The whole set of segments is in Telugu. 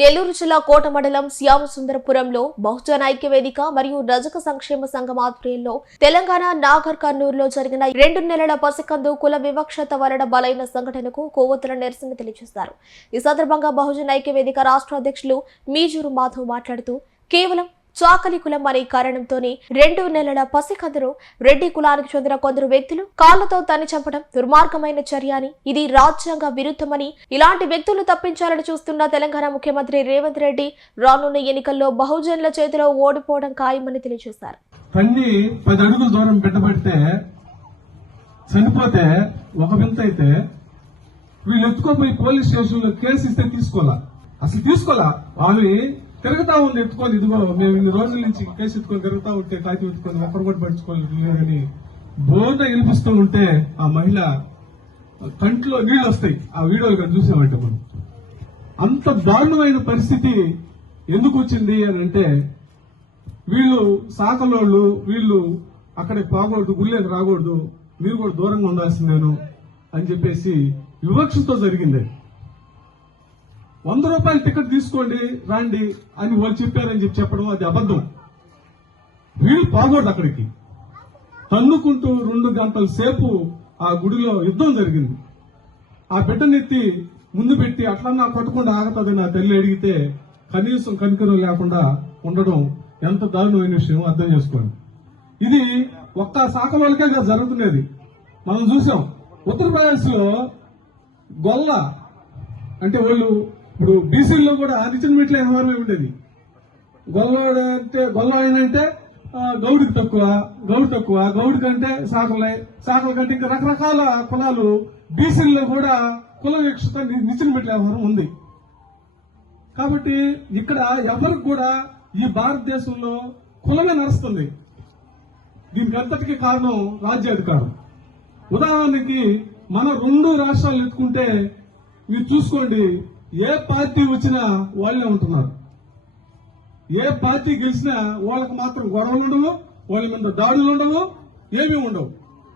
నెల్లూరు జిల్లా కోట మండలం శ్యామసుందరపురంలో బహుజన ఐక్యవేదిక మరియు రజక సంక్షేమ సంఘం ఆధ్వర్యంలో తెలంగాణ నాగర్ కర్నూలులో జరిగిన 2 నెలల పసికందు కుల వివక్షత వలన బలైన సంఘటనకు కొవ్వొత్తుల నిరసన తెలియజేశారు. ఈ సందర్భంగా బహుజన ఐక్యవేదిక రాష్ట్ర అధ్యక్షులు మీజూరు మాధవ్ మాట్లాడుతూ కేవలం చాకలి కులం అనే కారణంతోనే 2 నెలల పసికందును రెడ్డి కులానికి చెందిన కొందరు వ్యక్తులు కాళ్లతో తన్ని చంపడం దుర్మార్గమైన చర్య అని, ఇది రాజ్యాంగ విరుద్ధమని, ఇలాంటి వ్యక్తులు తప్పించాలని చూస్తున్న తెలంగాణ ముఖ్యమంత్రి రేవంత్ రెడ్డి రానున్న ఎన్నికల్లో బహుజనుల చేతిలో ఓడిపోవడం ఖాయమని తెలియజేశారు. తన్ని 10 అడుగుల దూరం పెట్టబెడితే చనిపోతే ఒక వింత అయితే వీళ్ళు ఎత్తుకోపోయి పోలీస్ స్టేషన్ లో కేసు ఇస్తే తీసుకోలా వాళ్ళు తిరుగుతా ఉంది ఎత్తుకొని, ఇదిగో మేము ఇన్ని రోజుల నుంచి కేసు ఎత్తుకొని తిరుగుతా ఉంటే కాగితం ఎత్తుకొని ఒక్కరు కూడా పట్టించుకోలేదని బోర్డు వినిపిస్తూ ఉంటే ఆ మహిళ కంట్లో నీళ్లు వస్తాయి. ఆ వీడియోలు కానీ చూసామంటే మనం అంత దారుణమైన పరిస్థితి ఎందుకు వచ్చింది అని అంటే వీళ్ళు సాకలోళ్ళు, వీళ్ళు అక్కడికి పోకూడదు, గుళ్ళకి రాకూడదు, మీరు కూడా దూరంగా ఉండాల్సిందేను అని చెప్పేసి వివక్షతో జరిగింది. 100 రూపాయలు టికెట్ తీసుకోండి రండి అని వాళ్ళు చెప్పారని చెప్పడం అది అబద్ధం. వీళ్ళు పోకూడదు అక్కడికి. తన్నుకుంటూ 2 గంటల సేపు ఆ గుడిలో యుద్ధం జరిగింది. ఆ బిడ్డనెత్తి ముందు పెట్టి అట్లన్నా కొట్టకుండా ఆగుతుంది నా తల్లి అడిగితే కనీసం కనికరం లేకుండా ఉండడం ఎంత దారుణమైన విషయం అర్థం చేసుకోండి. ఇది ఒక్క శాఖ వాళ్ళకే జరుగుతున్నది. మనం చూసాం ఉత్తరప్రదేశ్ లో గొల్ల అంటే వాళ్ళు ఇప్పుడు బీసీల్లో కూడా నిచ్చిన మెట్ల వ్యవహారమే ఉండేది. గొల్ల ఆయన గౌడికి తక్కువ, గౌడి కంటే శాఖల కంటే ఇంకా రకరకాల కులాలు బీసీల్లో కూడా కుల వివక్షత నిచ్చిన మెట్ల వ్యవహారం ఉంది. కాబట్టి ఇక్కడ ఎవరికి కూడా ఈ భారతదేశంలో కులమే నడుస్తుంది. దీనికి అంతటికీ కారణం రాజ్యాధికారం. ఉదాహరణకి మన 2 రాష్ట్రాలు ఎత్తుకుంటే మీరు చూసుకోండి, ఏ పార్టీ వచ్చినా వాళ్ళే ఉంటున్నారు. ఏ పార్టీ గెలిచినా వాళ్ళకి మాత్రం గొడవలు ఉండవు, వాళ్ళ మీద దాడులు ఉండవు, ఏమీ ఉండవు.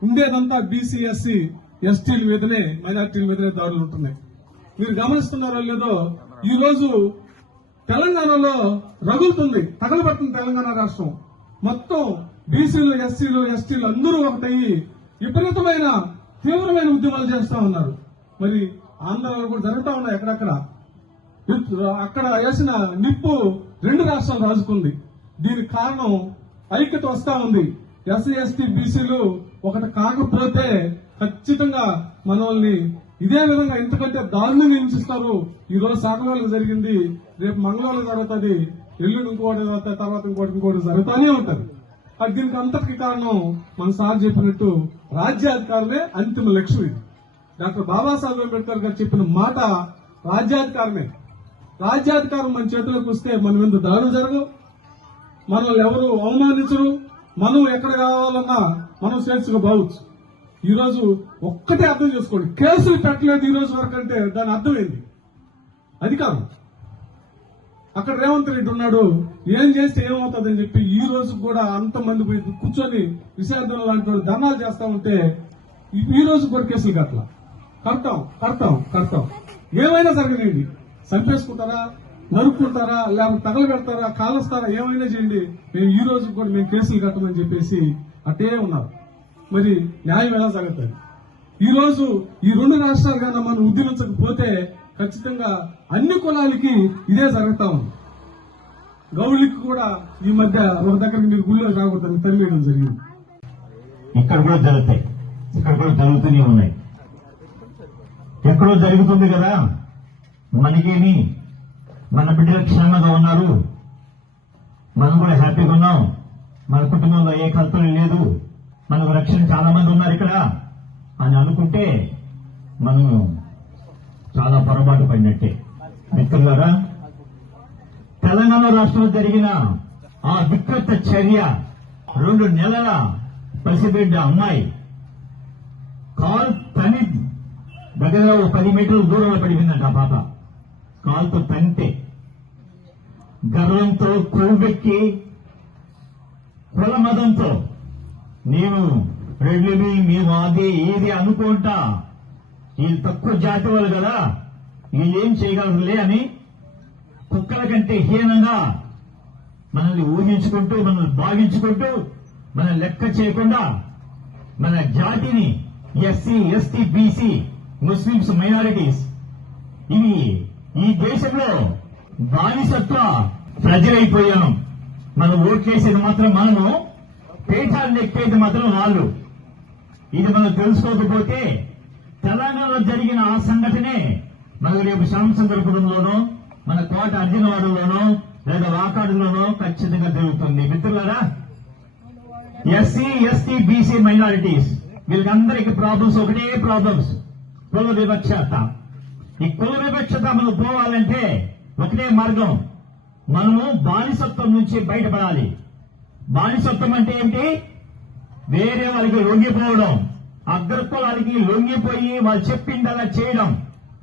ఉండేదంతా బీసీ, ఎస్సీ, ఎస్టీల మీదనే, మైనార్టీల మీదనే దాడులు ఉంటున్నాయి. మీరు గమనిస్తున్నారో లేదో, ఈ రోజు తెలంగాణలో రగులుతుంది, తగలబడుతుంది తెలంగాణ రాష్ట్రం మొత్తం. బీసీలు, ఎస్సీలు, ఎస్టీలు అందరూ ఒకటయ్యి విపరీతమైన తీవ్రమైన ఉద్యమాలు చేస్తా ఉన్నారు. మరి ఆంధ్రాలో కూడా జరుగుతా ఉన్నాయి. అక్కడ వేసిన నిప్పు 2 రాష్ట్రాలు రాజుకుంది. దీనికి కారణం ఐక్యత వస్తా ఉంది. ఎస్సీ, ఎస్టీ, బీసీలు ఒకటి కాకపోతే ఖచ్చితంగా మనల్ని ఇదే విధంగా ఇంతకంటే దారుణంగా హింసిస్తారు. ఈ రోజు శాఖలకు జరిగింది, రేపు మంగళవారం జరుగుతుంది, ఎల్లుండి ఇంకోటి జరుగుతాయి, తర్వాత ఇంకోటి జరుగుతూనే ఉంటది. దీనికి అంతటికి కారణం మన సార్ చెప్పినట్టు రాజ్యాధికారమే అంతిమ లక్ష్యం. ఇది డాక్టర్ బాబాసాహెబ్ అంబేద్కర్ గారు చెప్పిన మాట రాజ్యాధికారమే. రాజ్యాధికారం మన చేతిలోకి వస్తే మన మీద దాడులు జరగవు, మనల్ని ఎవరు అవమానించరు, మనం ఎక్కడ కావాలన్నా మనం స్వేచ్ఛగా బావచ్చు. ఈ రోజు ఒక్కటే అర్థం చేసుకోండి, కేసులు పెట్టలేదు ఈ రోజు వరకు అంటే దాని అర్థమైంది అధికారం. అక్కడ రేవంత్ రెడ్డి ఉన్నాడు, ఏం చేస్తే ఏమవుతుందని చెప్పి ఈ రోజు కూడా అంతమంది పోయి కూర్చొని విశాఖ లాంటి వాళ్ళు ధర్నాలు చేస్తా ఉంటే ఈ రోజు కూడా కేసులు కడతాం. ఏమైనా జరగనివ్వండి, చంపేసుకుంటారా, నరుక్కుంటారా, లేకపోతే తగలబెడతారా, కాలుస్తారా, ఏమైనా చేయండి, మేము ఈ రోజు కూడా మేము కేసులు కట్టమని చెప్పేసి అట్టే ఉన్నారు. మరి న్యాయం ఎలా జరుగుతుంది? ఈ రోజు ఈ 2 రాష్ట్రాలు కన్నా మనం ఉద్యమించకపోతే ఖచ్చితంగా అన్ని కులాలకి ఇదే జరుగుతా ఉంది. గౌళ్ళకి కూడా ఈ మధ్య ఒక దగ్గర మీరు గుళ్ళో రాకూడదని తరివేయడం జరిగింది. ఇక్కడ కూడా జరుగుతాయి, ఇక్కడ కూడా జరుగుతూనే ఉన్నాయి. ఎక్కడో జరుగుతుంది కదా, మనకేమి మన బిడ్డలు క్షేమంగా ఉన్నారు, మనం కూడా హ్యాపీగా ఉన్నాం, మన కుటుంబంలో ఏ కల్పన లేదు, మనకు రక్షణ చాలా మంది ఉన్నారు ఇక్కడ అని అనుకుంటే మనం చాలా పొరపాటు పడినట్టే. మిత్రులారా, తెలంగాణ రాష్ట్రంలో జరిగిన ఆ వికృత చర్య 2 నెలల పసిబిడ్డ అమ్మాయి కాల్ తని దగ్గర 10 మీటర్ల దూరంలో పడిపోయిందంట. ఆ పాప కాలుతో తంతే గర్వంతో కొవ్వెక్కి కుల మదంతో నేను రెడ్డిని, మేము అది ఏది అనుకుంటా, వీళ్ళు తక్కువ జాతి వాళ్ళు కదా, వీళ్ళేం చేయగలరులే అని కుక్కల కంటే హీనంగా మనల్ని ఊహించుకుంటూ, మనల్ని భావించుకుంటూ, మనం లెక్క చేయకుండా మన జాతిని SC, ST, BC, Muslims, minorities ఇవి ఈ దేశంలో బానిసత్వ ప్రజలైపోయాం. మనం ఓట్లేసేది మాత్రం మనము, పీఠాలు ఎక్కేది మాత్రం వాళ్ళు. ఇది మనం తెలుసుకోకపోతే తెలంగాణలో జరిగిన ఆ సంఘటనే మనకు రేపు శ్యామసుందరపురంలోనో, మన కోట అర్జునవాడలోనో లేదా వాకాడులోనో ఖచ్చితంగా జరుగుతుంది. మిత్రులారా, ఎస్సీ, ఎస్టీ, బీసీ, మైనారిటీస్ వీళ్ళందరికీ ప్రాబ్లమ్స్ ఒకటే ప్రాబ్లమ్స్, కుల వివక్షత. ఈ కుల వివక్షత మనం పోవాలంటే ఒకటే మార్గం, మనము బానిసత్వం నుంచి బయటపడాలి. బానిసత్వం అంటే ఏమిటి? వేరే వాళ్ళకి లొంగిపోవడం, అగ్రకులాలకి లొంగిపోయి వాళ్ళు చెప్పిందలా చేయడం,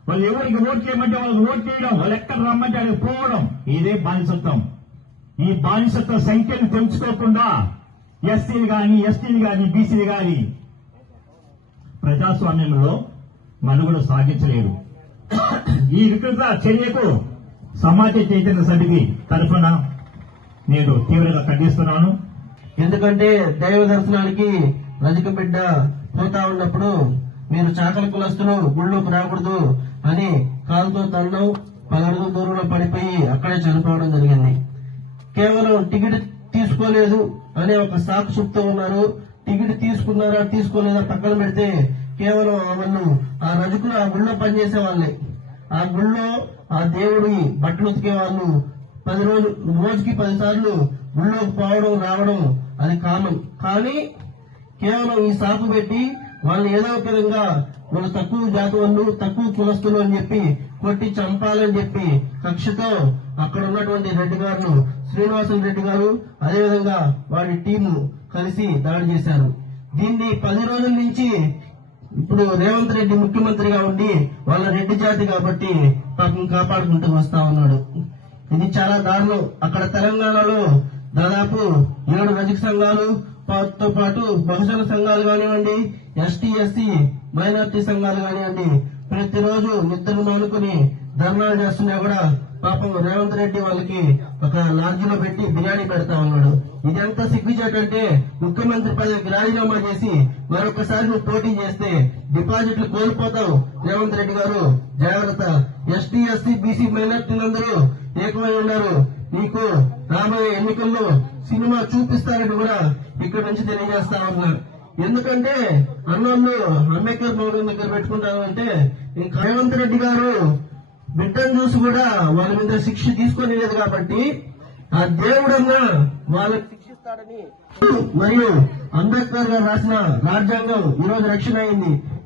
వాళ్ళు ఎవరికి ఓట్ చేయమంటే వాళ్ళకి ఓట్ చేయడం, వాళ్ళు ఎక్కడ రమ్మంటే అక్కడికి పోవడం, ఇదే బానిసత్వం. ఈ బానిసత్వ సంఖ్యను తెలుసుకోకుండా ఎస్సీలు గాని, ఎస్టీలు గాని, బీసీలు గాని ప్రజాస్వామ్యంలో మనుగడ సాగించలేరు. ఈ వికృత చర్యకు సమాజ చైతన్య సమితి తరఫున నేను తీవ్రంగా ఖండిస్తున్నాను. ఎందుకంటే దైవ దర్శనానికి రజక బిడ్డ పోతా ఉన్నప్పుడు మీరు చాకలి కులస్తులు గుళ్ళోకి రాకూడదు అని కాలుతో తనడం, 10 అడుగుల దూరంలో పడిపోయి అక్కడే చనిపోవడం జరిగింది. కేవలం టికెట్ తీసుకోలేదు అనే ఒక సాకు చెప్తూ ఉన్నారు. టికెట్ తీసుకున్నారా తీసుకోలేదా పక్కన పెడితే కేవలం వాళ్ళు ఆ రజకులు ఆ గుళ్ళో పనిచేసే వాళ్ళే. ఆ గుళ్ళో ఆ దేవుడి బట్టలు ఉతికే వాళ్ళు రోజుకి 10 సార్లు గుళ్ళోకి పోవడం రావడం అది కామన్. కానీ కేవలం ఈ సాకు పెట్టి వాళ్ళు ఏదో ఒక విధంగా వాళ్ళు తక్కువ జాతి వాళ్ళు, తక్కువ కులస్తులు అని చెప్పి కొట్టి చంపాలని చెప్పి కక్షతో అక్కడ ఉన్నటువంటి రెడ్డి గారు, శ్రీనివాసులు రెడ్డి గారు, అదేవిధంగా వారి టీము కలిసి దాడి చేశారు. దీన్ని 10 రోజుల నుంచి ఇప్పుడు రేవంత్ రెడ్డి ముఖ్యమంత్రిగా ఉండి వాళ్ళ రెడ్డి జాతి కాబట్టి పాపం కాపాడుకుంటూ వస్తా ఉన్నాడు. ఇది చాలా దారుణం. అక్కడ తెలంగాణలో దాదాపు 7 రజక సంఘాలు తో పాటు బహుజన సంఘాలు కానివ్వండి, ఎస్టీ, ఎస్సీ, మైనార్టీ సంఘాలు కానివ్వండి, ప్రతిరోజు నిద్రను మానుకుని ధర్నాలు చేస్తున్నా కూడా పాపం రేవంత్ రెడ్డి వాళ్ళకి ఒక లాడ్జిలో పెట్టి బిర్యానీ పెడతా ఉన్నాడు. ఇదంతా సిగ్గుచేటంటే ముఖ్యమంత్రి పదవికి రాజీనామా చేసి మరొకసారి నువ్వు పోటీ చేస్తే డిపాజిట్లు కోల్పోతావు. రేవంత్ రెడ్డి గారు జాగ్రత్త. ఎస్టీ, ఎస్సీ, బీసీ, మైనార్టీలందరూ ఏకమై ఉన్నారు. నీకు రాబోయే ఎన్నికల్లో సినిమా చూపిస్తారని కూడా ఇక్కడ నుంచి తెలియజేస్తా ఉన్నా. ఎందుకంటే అన్నోళ్ళు అంబేద్కర్ భవనం దగ్గర పెట్టుకుంటారు అంటే ఇంకా రేవంత్ రెడ్డి గారు బిడ్డను చూసి కూడా వాళ్ళ మీద శిక్ష తీసుకొని లేదు కాబట్టి ఆ దేవుడన్నా వాళ్ళకి శిక్షిస్తాడని మరియు అంబేద్కర్ గారు రాసిన రాజ్యాంగం ఈరోజు రక్షణ అయింది.